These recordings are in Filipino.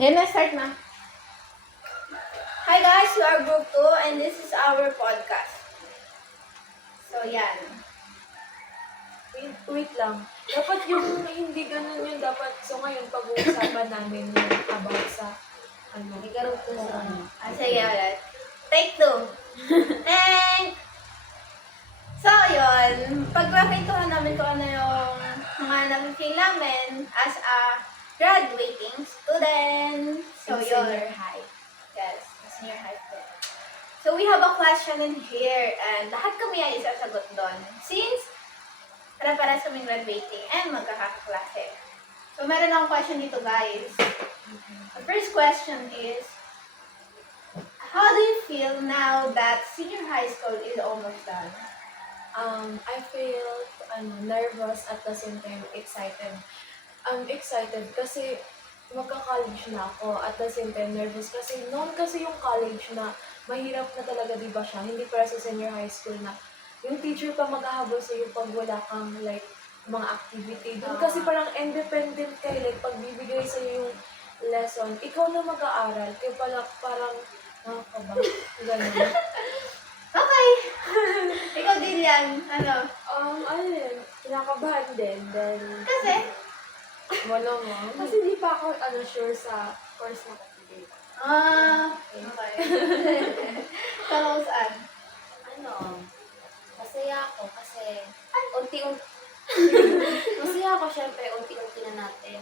Yan na, start na. Hi guys, we are Group 2 and this is our podcast. So, yan. Wait lang. Dapat yung hindi ganun yun. Dapat, so ngayon, pag-uusapan namin yung about sa, Ikaroon ko sa ano. Sige ulit. Take 2. And, so yun, pagpapintuhan namin kung ano yung mga napipil namin as a graduating student. So In yun. senior high. Yes, senior high school. So we have a question in here and lahat kami ay isasagot doon. Since para-paras kaming graduating and magkakaklase. So meron akong question dito guys. The first question is, how do you feel now that senior high school is almost done? I feel nervous at the same time excited. I'm excited kasi magka-college na ako at the same time nervous kasi noon kasi yung college na mahirap na talaga, di ba siya? Hindi para sa senior high school na yung teacher pa maghahabol sa iyo pag wala kang like mga activity. Doon kasi parang independent kayo, like pag bibigay sa iyo yung lesson, ikaw na mag-aaral. Kaya pala parang nakakaba. Ganun. Okay! Ikaw din yan. Ano? Ano yun, kinakabahan din. Then, Kasi? wala mo. Kasi di pa ako sure sa course na kapatid. Okay. Close an. Masaya ako kasi unti-unti masaya ako syempre unti-unti na natin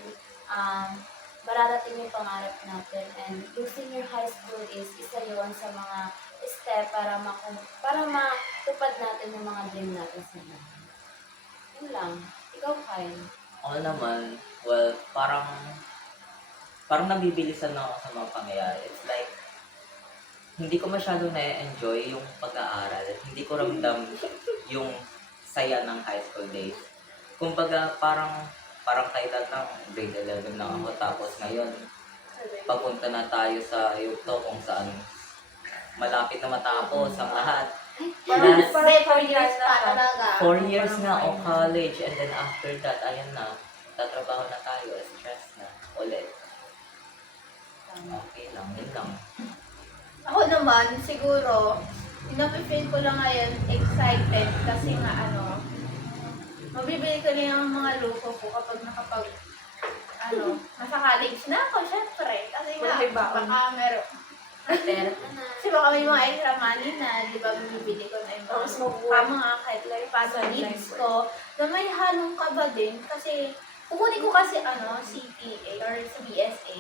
mararating yung pangarap natin, and yung senior high school is isa yun sa mga step para matupad natin yung mga dream natin sa buhay. Yun lang. Ikaw, Kyle? Ako naman, well, parang nabibilisan na ako sa mga pangyayari. It's like, hindi ko masyadong na-enjoy yung pag-aaral. Hindi ko ramdam yung saya ng high school days. Kumbaga, parang kailan lang, grade 11 lang ako. Tapos ngayon, papunta na tayo sa yugto kung saan malapit na matapos ang lahat. Parang Last 4 years pa talaga. 4 years na o college, and then after that, ayan na, tatrabaho na tayo, stress na, ulit. Okay lang, yun lang. Ako naman, siguro, napifeel ko lang ngayon excited kasi nga mabibili ko na yung mga luko ko kapag nasa college na ako, syempre. Kasi nga, Malaki baon. baka meron. Pera ka na. Kasi baka may mga extra money na, di ba, bibili ko na yung Tapos mga mabuhay. mga kahit like pa sa Sideline needs work. ko, na may halong kaba din. Kasi, kukunin ko kasi CPA or sa BSA.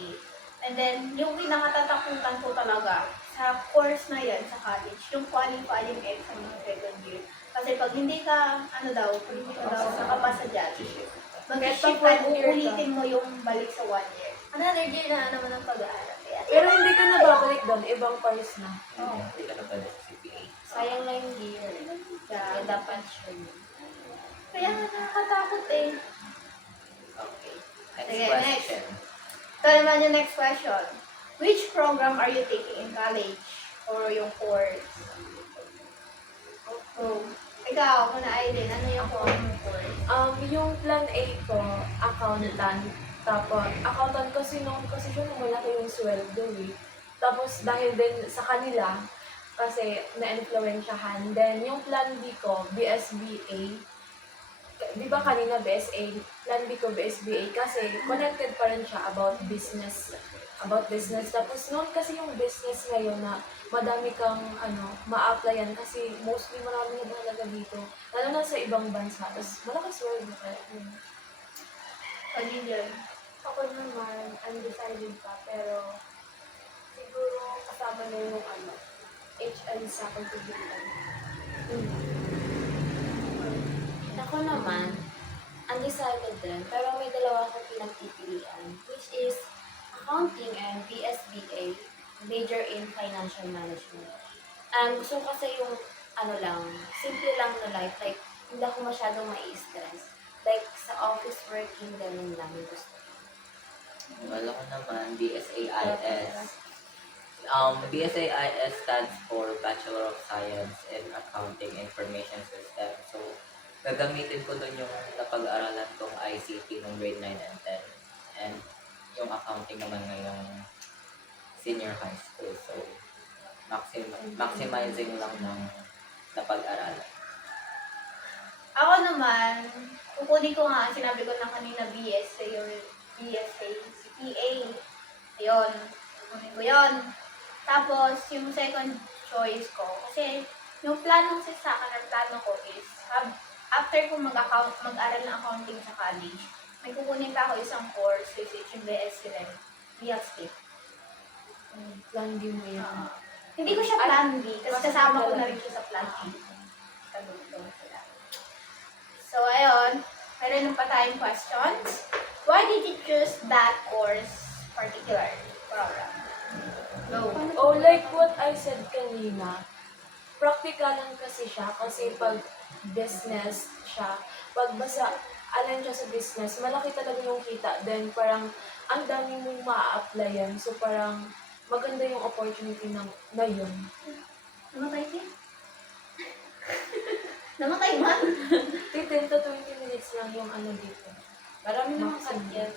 And then, yung pinakatatakutan ko talaga sa course na yan sa college, yung qualifying exam ng second year. Kasi pag hindi ka, pag hindi ka daw nakapasa dyan, mag-shift Kahit ka, pag 1 year ka. uulitin mo yung balik sa 1 year. Another year na naman ang pag-aaral. Kaya, Pero hindi ka na babalik doon, ibang course na. Hindi ka na pwede sa CPA. Sayang lang yung year. Kaya dapat sure yun. kaya nga nakakatakot eh. Okay. Next Sige, question. Ito naman yung next question. Which program are you taking in college? Or yung course? Oh, ikaw, muna Aileen, ano yung course? Yung plan A ko, accountant. Tapos, accountant kasi noon kasi siya nung malaki yung sweldo eh. Tapos, dahil din sa kanila, kasi na-influensyahan. Then, yung plan B ko, BSBA. Di ba kanina BSA? Plan B ko BSBA kasi connected pa rin siya about business. Tapos, noon kasi yung business ngayon na madami kang ma-applyan kasi mostly marami na talaga dito. Lalo na sa ibang bansa. Tapos, malaki sweldo kaya. Pag-yun. Ako naman, undecided pa, pero siguro kasama na yung HL sa pagbibilan. Ako naman, undecided din, pero may dalawa akong pinagpipilian, which is accounting and BSBA, major in financial management. And gusto ko kasi yung simple lang na life, like hindi ako masyadong mai-stress. Like sa office working, ganun lang yung gusto ko. Well, ako naman, BSAIS. BSAIS stands for Bachelor of Science in Accounting Information System. So, gagamitin ko doon yung napag-aralan kong ICT ng grade 9 and 10. And yung accounting naman ngayong senior high school. So, maximizing lang ng napag-aralan. Ako naman, kukunin ko nga, sinabi ko na kanina BSA or BSA, CPA. Ayun, kukunin ko yun. Tapos, yung second choice ko, kasi yung plano kasi sa akin, ang plano ko is, after ko mag-aral ng accounting sa college, may kukunin pa ako isang course, which is yung BSc rin, real estate. Plan din mo yan. Hindi ko siya plan B, kasi kasama ko na rin siya sa plan A. Kadugtong sila. So, ayun. Meron pa tayong questions. Why did you choose that course particular program? Go. Oh, like what I said kanina, praktikalan kasi siya kasi pag business siya, pag basta alam siya sa business, malaki talaga yung kita. Then parang ang dami mong ma-applyan. So parang maganda yung opportunity na yun. Namatay siya? Namatay man? 10 to 20 minutes lang yung ano dito. Marami naman kanya.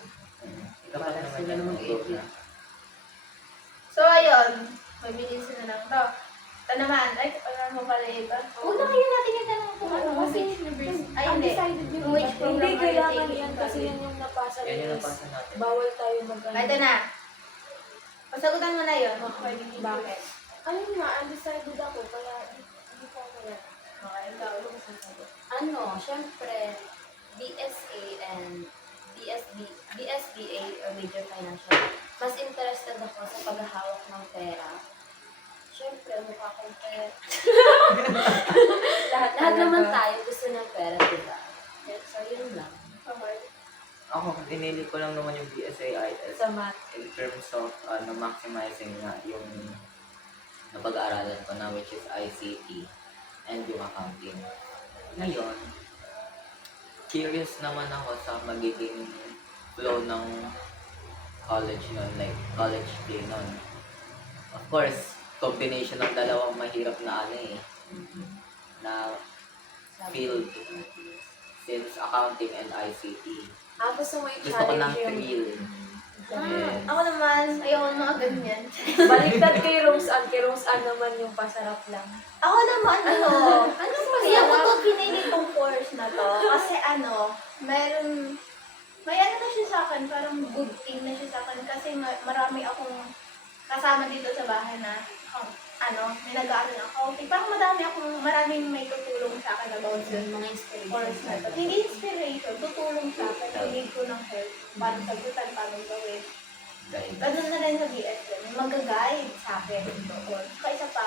Ikaw pa naman Sila yan, naman mag-go i-edit. na. So, ayun. May bilisan na lang to. Ito naman. Ay, alam mo pala iba. Huwag na kayo natin yung tanong kung ano. Kasi, ay, hindi. Undecided yun. Kung which program Hindi are you kailangan taking yan in kasi college? yan yung napasa Yan yung nila. napasa natin. Bawal tayo mag-ano. Ito na. Pasagutan mo na yun. Pwede dito. Bakit? Ayun nga, undecided ako. Kaya hindi ko kaya. Okay, ikaw. Ano, syempre, BSA and BSBA or Major Financial. Mas interested ako sa paghahawak ng pera. Syempre, mukha akong pera. Lahat naman tayo gusto ng pera, diba? So, yun lang. Okay. Ako, pinili ko lang naman yung BSAIS Sa math. in terms of maximizing nga yung napag-aaralan ko na, which is ICT and yung accounting. Ngayon, curious naman ako sa magiging flow ng college nun, like college day nun. Of course, combination ng dalawang mahirap na na field, since accounting and ICT. Gusto mo Gusto ko ng i-challenge yung... thrill. Yes. Ako naman, ayaw ng mga ganyan. Baliktad kay Rose Ann. Kay Rose Ann naman yung pasarap lang. Ako naman, ano kaya ako to pinili tong course na to? Kasi may ano na siya sa akin, parang good thing na siya sa akin. Kasi marami akong kasama dito sa bahay na, may nag-aaral ng accounting. Parang maraming may tutulong sa akin about sa Yung mga inspiration. course na to. Hindi inspiration, tutulong sa akin. Need ko ng help. Paano sagutan, paano gawin. Dahil Ganun na rin sa BSM. May mag-guide sa akin doon. Saka isa pa,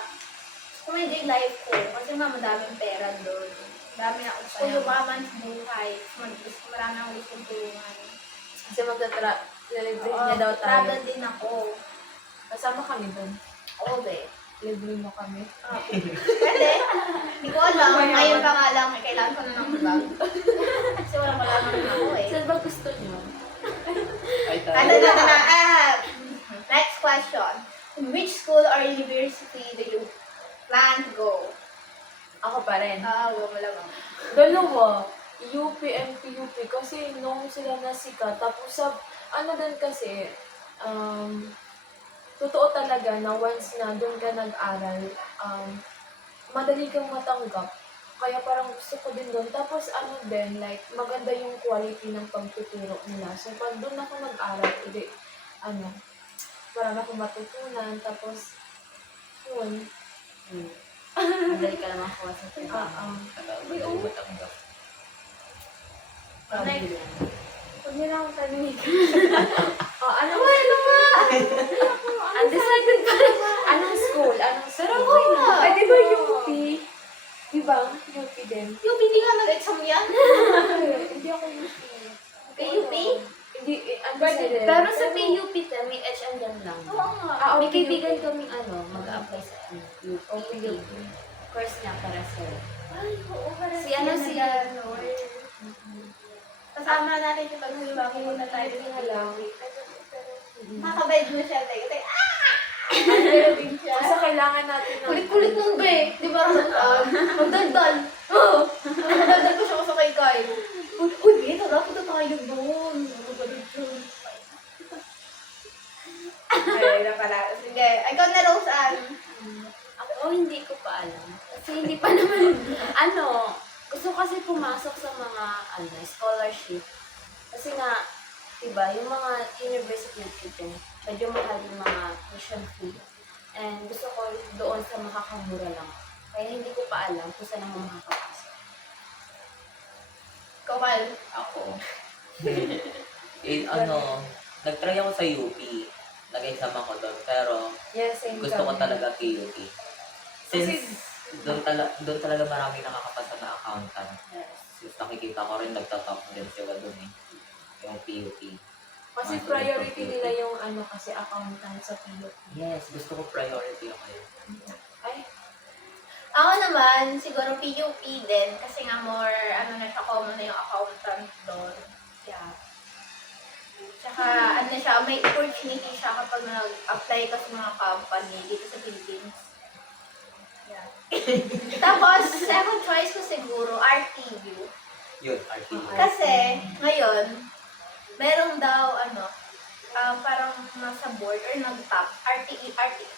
kung may day life ko, kasi madaming pera doon. Dami na gusto ko yumaman sa buhay. Marami akong gustong tulungan. Kasi magta-libre niya daw tayo. Travel din ako. Kasama kami doon. Oo, be. Libre mo kami. Pwede. Hindi ko alam. Ngayon pa nga lang, kailangan ko na ng bag. Kasi wala pa naman ako eh. Saan ba gusto niyo? ay Ano na. Next question. In which school or university do you plan to go? Ako pa rin. Huwag mo lang. Dalawa. UP and PUP. Kasi nung sila nasikat. Tapos din kasi, totoo talaga na once na doon ka nag-aral, madali kang matanggap. Kaya parang gusto ko din doon. Tapos din, like, maganda yung quality ng pagtuturo nila. So, pag doon ako nag-aral, marami akong matutunan. Tapos, yun. Madali ka lang makuha sa pera. matanggap. Next. Huwag niyo na akong tanongin. Undecided pa rin. Anong school? Pero okay na. Ay, di ba UP? Di ba? UP din. Yung hindi nga nag-exam yan. Hindi ako UP. PUP? Hindi, undecided. Pero sa PUP, may H&M lang. Oo nga. May PUP. kaibigan kaming mag-a-apply sa PUP. PUP. Course niya para sa Ay, oo. Parang Si ano, si- Kasama natin yung pag-uwi na tayo sa Halawi. Mm-hmm. Makakabed mo siya. Kasi, Meron din siya. Kasi kailangan natin ng... Kulit-kulit mong be. Di ba? Magdaldal. Oo. Magdaldal ko siya kasakay kayo. Uy, be, tara, punta tayo doon. Okay na pala. Sige, ikaw na Rose Ann. Ako hindi ko pa alam. Kasi hindi pa naman, gusto ko kasi pumasok sa mga, scholarship. Kasi nga, diba, yung mga university dito, medyo mahal yung mga tuition fee. And gusto ko doon sa makakamura lang. Kaya hindi ko pa alam kung saan ako makakapasok. Ikaw, Kyle. Ako. Nag-try ako sa UP. Nag-exam ako doon. Pero Yes, same gusto ko kami. talaga KUP. Since doon talaga marami nakakapasa na accountant. Since nakikita ko rin nagtatop din sila doon eh. Yung PUP. Kasi priority nila yung kasi accountant sa PUP. Yes, gusto ko priority ako yun. Ay, Ako naman, siguro PUP din. Kasi nga more, na siya, common na yung accountant doon. Yeah. Tsaka, siya, may opportunity siya kapag nag-apply ka sa mga company dito sa Philippines. Yeah. Tapos, second choice ko siguro, RTU. Yun, RTU. Kasi, ngayon, merong daw, parang nasa board or nag-top,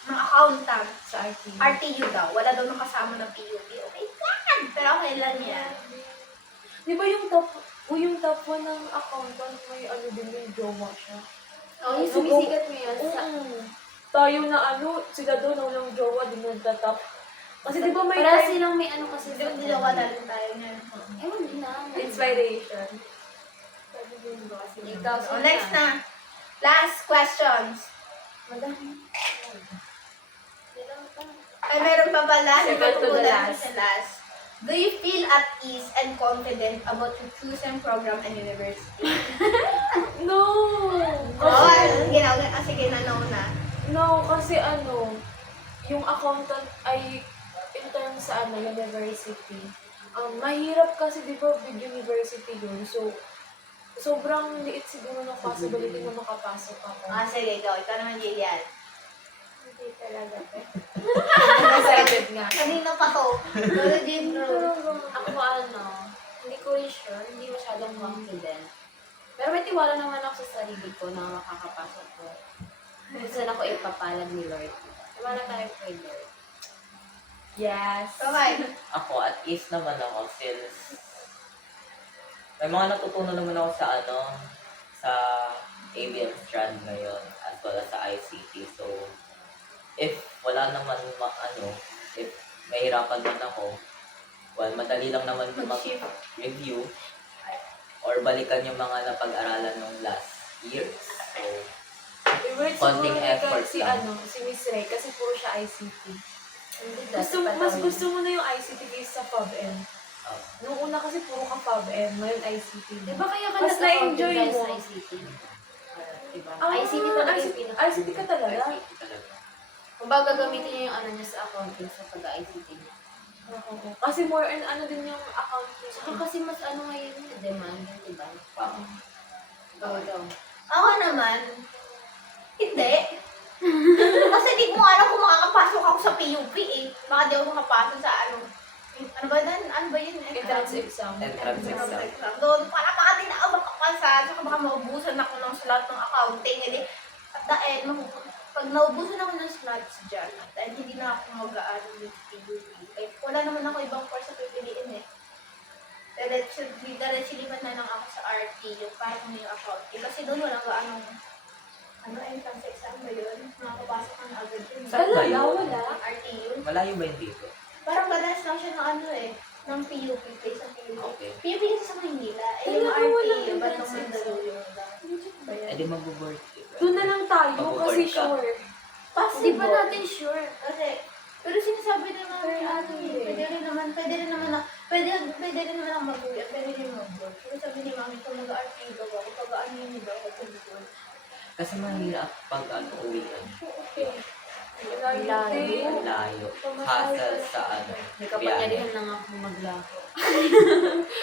mga accountant, sa RT. RTU daw. Wala daw nakasama ng PUP. Okay, God! Pero okay lang yan. Di ba yung top 1 ng accountant, may din yung jowa siya? Oh, yung sumisikat ngayon sa... Tayo na sila doon, walang jowa, di nagtatap. Kasi di ba may Para time- silang may kasi Hindi mo dalawa na rin tayo ngayon. Ewan din na. inspiration. Ikaw, So, next na. Last questions. Madami. Ay, meron pa pala. Second to the last. Sa last. Do you feel at ease and confident about your chosen program and university? No! Oo, sige na, no na. No, kasi yung accountant ay in terms sa university. Mahirap kasi di ba big university yun. So, sobrang liit siguro ng possibility na makapasok ako. Sige, ikaw. Ikaw naman, Jillian. Hindi talaga. Excited nga. Kanina pa to. Pero din, Ako hindi ko rin sure, hindi masyadong confident. Pero may tiwala naman ako sa sarili ko na makakapasok ko. Kung saan ako ipapalad ni Lord. Tiwala tayo kay Lord. Yes. Okay. Ako, at ease naman ako since may mga natutunan naman ako sa ABM strand ngayon as well as sa ICT. So, if wala naman if mahirapan man ako, madali lang naman Mag-shift. mag-review or balikan yung mga napag-aralan ng last year. So, Favorite Konting siguro effort si lang. si Miss Ray kasi puro siya ICT. Hindi Mas gusto mo na yung ICT kaysa sa FABM. Nung una kasi puro ka FABM, ngayon ICT. Di ba kaya ka Mas na-enjoy mo? sa ICT? Diba? Ah, ICT talaga yung ICT pinaka- ICT ka talaga? ICT talaga. Kung baga gamitin niya yung niya sa accounting sa pag-ICT niya. Oo. Kasi more on din yung accounting. Saka kasi mas ngayon yung demand, diba? Wow. Daw. Ako naman, hindi. Kasi di ko alam kung makakapasok ako sa PUP eh. Baka di ako makapasok sa ano ba yun? Entrance exam. Entrance exam. Doon, baka di na ako makapasa, tsaka baka maubusan ako ng slot ng accounting. Hindi, at the end, pag naubusan ako ng slots dyan, at the end, hindi na ako mag-aaral with PUP. Eh, wala naman ako ibang course sa pipiliin eh. Diretso lipat na lang ako sa RT, yung parang yung accounting. Kasi doon walang entrance exam ba yun? Makakapasok ka na agad yun. Saan ba yun? Wala. RT yun. Malayo ba yun dito? Parang madalas lang siya ng PUP, place ng PUP. Okay. PUP kasi sa Maynila. Eh, yung Talaga, walang RT, yung ba't entrance naman exam? Mandaluyong ba yan? Eh di mag-board. Doon na lang tayo Mag-board kasi ka. sure. Hindi pa natin sure. Kasi, pero sinasabi naman pwede rin naman ako mag-uwi, pwede rin mag-board. Pero sabi ni mami, kung mag-RT daw ako, pag-ano yun daw ako mag-board. Kasi mahirap pag uwian. Layo. Ang layo. Hassle sa May kapangyarihan lang ako maglako.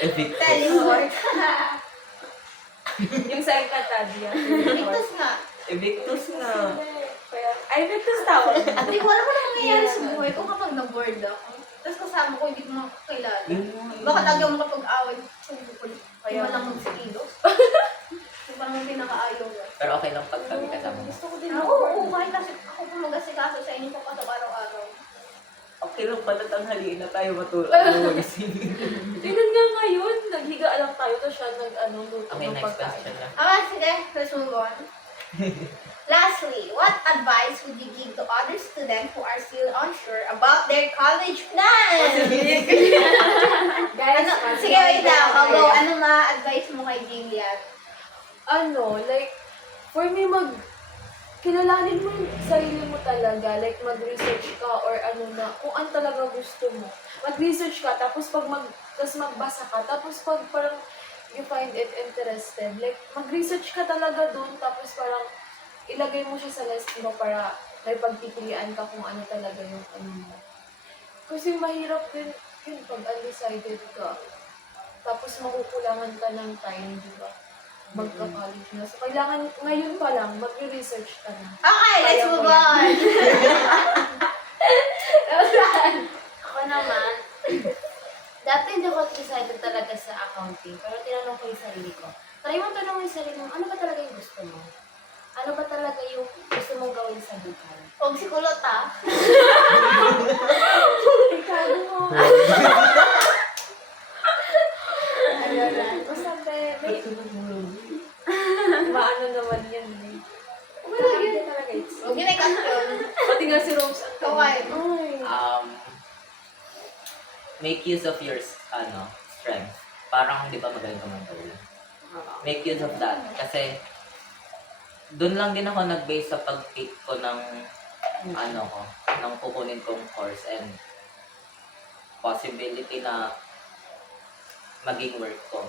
Evictus. Teleport. Yung sa Encantadia. Victus nga. Evictus nga. Ay, Victus tawag. Hindi ko alam ano nangyayari sa buhay ko kapag na-board ako. Tapos kasama ko, hindi ko makakilala. Yun nga. Baka lagi ako makapag-away sa bukol. Kaya lang magsikilos. Yung parang pinaka-ayaw ko. Pero okay lang pag kami kasama mo. Gusto ko din. Oo, kahit kasi lang pala tanghaliin na tayo matulog. Tingnan nga ngayon, naghiga lang tayo, tapos siya luto Okay, ng next pagkain. question na. Okay, sige. Let's move on. Lastly, what advice would you give to other students who are still unsure about their college plans? Guys, Sige, wait lang. Go. Ano ma-advise mo kay Jillian? Like, for me, kilalanin mo yung sarili mo talaga, like mag-research ka or kung ano talaga gusto mo. Mag-research ka, tapos tapos magbasa ka, tapos pag parang you find it interested, like mag-research ka talaga doon, tapos parang ilagay mo siya sa list mo para may pagpipilian ka kung ano talaga yung mo. Kasi mahirap din yun pag undecided ka. Tapos makukulangan ka ng time, di ba? Magka-college na. So, kailangan ngayon pa lang, mag-research ka na. Okay, let's Kaya move mo yan. on. Ako naman, dati hindi ako decided talaga sa accounting, pero tinanong ko yung sarili ko. Try mo tanong yung sarili mo, ano ba talaga yung gusto mo? Ano ba talaga yung gusto mong gawin sa buhay? Huwag si kulot ah. Ikaw mo. Ayun. Basta may maano naman yan eh. Wala yun. Talaga it's... Huwag yun ay yun. Pati nga si Rose. Kawai. Ay. Make use of your strength. Parang, di ba, magaling ka man talaga. Make use of that. Kasi, doon lang din ako nag-base sa pag-pick ko ng ng kukunin kong course and possibility na maging work ko.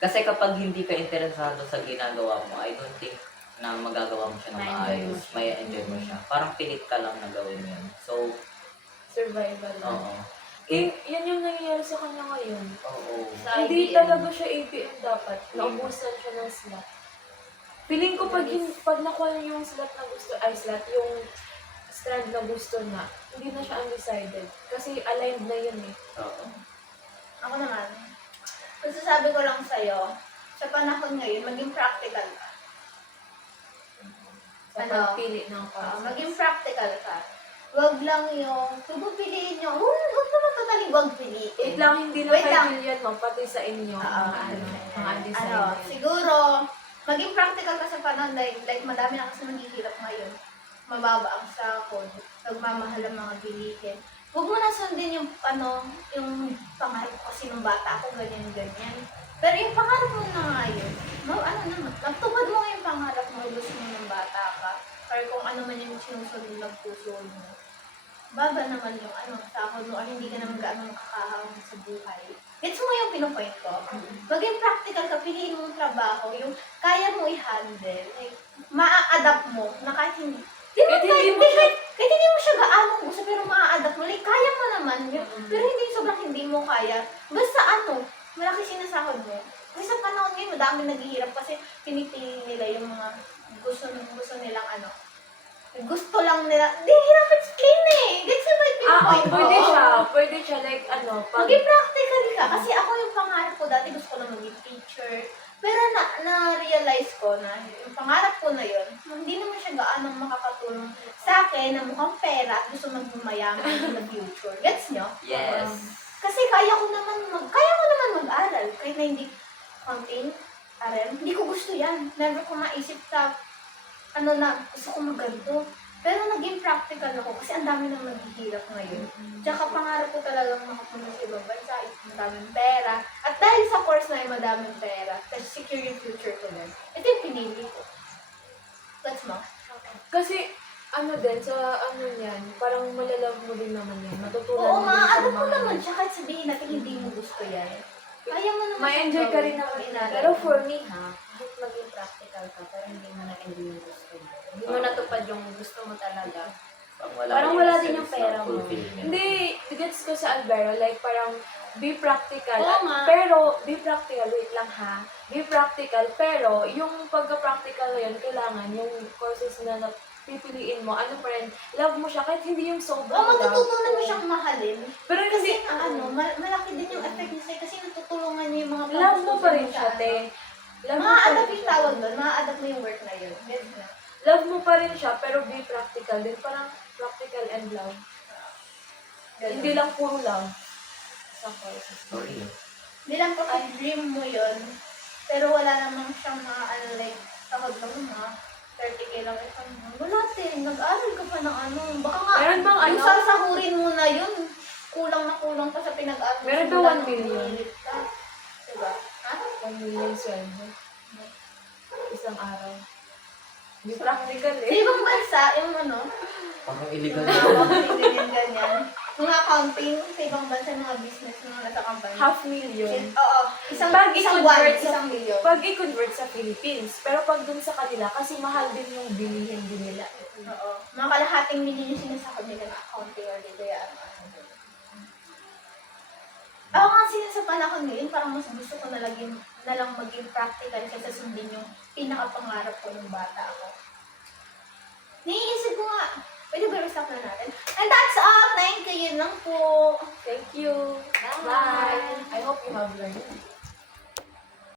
Kasi kapag hindi ka interesado sa ginagawa mo, I don't think na magagawa mo siya na maayos. May enjoy mo siya. Parang pilit ka lang na gawin yun. So, Survival. oo. Yan yung nangyayari sa kanya ngayon. Oo. Sa Hindi IBM. talaga siya ABM dapat. Naubusan siya ng slot. Feeling ko pag nakuha niya yung yung strand na gusto na, hindi na siya undecided. Kasi aligned na yun eh. Oo. Ako naman. Kung sasabi ko lang sa'yo, sa panahon ngayon, maging practical ka. Sa Ano? pagpili ng course. Maging practical ka. Huwag lang yung, kung pipiliin nyo, huwag naman totally huwag piliin. Wait lang, hindi na Wait kay lang. Jillian, no? Pati sa inyo. Mga undecided. Siguro, maging practical ka sa panahon, like madami na kasi maghihirap ngayon. Mababa ang sahod, nagmamahal ang mga bilihin. Huwag mo na sundin yung, yung pangarap ko kasi nung bata ako, ganyan. Pero yung pangarap mo na ngayon, magtupad mo yung pangarap mo, gusto mo nung bata ka. Or kung ano man yung sinusunod ng puso mo. Baba naman yung sahod mo, or hindi ka naman gaano makakahawang sa buhay. Gets mo yung pinupoint ko? Maging practical ka, piliin mo yung trabaho, yung kaya mo i-handle, like, maa-adapt mo, na kahit hindi, kahit hindi mo siya gaano gusto, pero maa-adapt mo, like, kaya mo naman yun, pero hindi sobrang hindi mo kaya, basta malaki sinasahod mo. Kasi sa panahon ngayon, madami naghihirap kasi pinipili nila yung mga gusto nilang gusto lang nila, di hirap explain eh. Gets mo yung pinupoint ko? Pwede siya, like, Maging practical ka. Kasi ako yung pangarap ko dati, gusto ko na maging teacher. Pero na-realize ko na yung pangarap ko na yun, hindi naman siya gaano makakatulong sa akin na mukhang pera at gusto maging mayaman in the future. Gets nyo? Yes. Kasi kaya ko naman mag-aral. Kahit na hindi accounting, RM, hindi ko gusto yan. Never ko maisip na gusto ko magganto. Pero naging practical ako kasi ang dami nang naghihirap ngayon. Tsaka pangarap ko talagang makapunta sa ibang bansa, madaming pera. At dahil sa course na yung madaming pera, kasi secure yung future ko din. Ito yung pinili ko. That's mo. Kasi, din, sa niyan, parang malalove mo din naman yan. Matutunan Oo, mo din maaabot sa mo mga- naman siya kahit sabihin natin hindi mo gusto yan. Kaya mo naman Ma-enjoy siyang ka rin gawin. naman. Inaral Pero mo. for me kahit maging practical ka, pero hindi mo na-enjoy yung gusto mo. Hindi mo natupad yung gusto mo talaga. Parang wala din yung pera mo. Hindi, gets ko sa Albero, like parang be practical. Oo nga. Pero, be practical, wait lang ha. Be practical, pero yung pagka-practical na yun, kailangan yung courses na pipiliin mo, pa rin, love mo siya, kahit hindi yung sobrang Matututunan mo love. siyang mahalin. Pero Kasi kasi, malaki din yung effect niya sa'yo kasi natutulungan niya yung mga love mo pa rin sa siya, te. Love mo pa Ma-adapt rin yung siya. tawag doon, ma-adapt mo yung work na yun. Yes na. Love mo pa rin siya, pero be practical din. Parang practical and love. Ganun. Hindi lang puro love. Sa courses. Sorry. Hindi lang po dream mo yun, pero wala namang siyang mga ano like, takot lang mga 30k lang isang wala din, nag-aral ka pa ng ano, baka nga, Meron bang yung ano? sasahurin mo na yun, kulang na kulang pa sa pinag-aral mo. Meron ba Wala 1 nang million? pinilit ka. Diba? Ha? 1 million sweldo. Isang araw. Hindi practical Sa eh. ibang bansa, yung ano, Parang illegal mga na. accounting, ganyan-ganyan, mga accounting, sa ibang bansa, mga business, mga nasa company. 500,000. Oo, isang Pag buwan, i-convert sa- isang milyon. Pag i-convert sa Philippines. Pero pag dun sa kanila, kasi mahal din yung bilihin din nila. Oo. Mga kalahating milyon yung sinasakot nila ng accounting or dito yan. Ako nga sa panahon ngayon, parang mas gusto ko na lang maging practical kaysa sundin yung pinakapangarap ko nung bata ako. Naiisip ko nga, pwede ba i-stop na natin? And that's all! Thank you! Yun lang po! Thank you. Bye. I hope you have learned.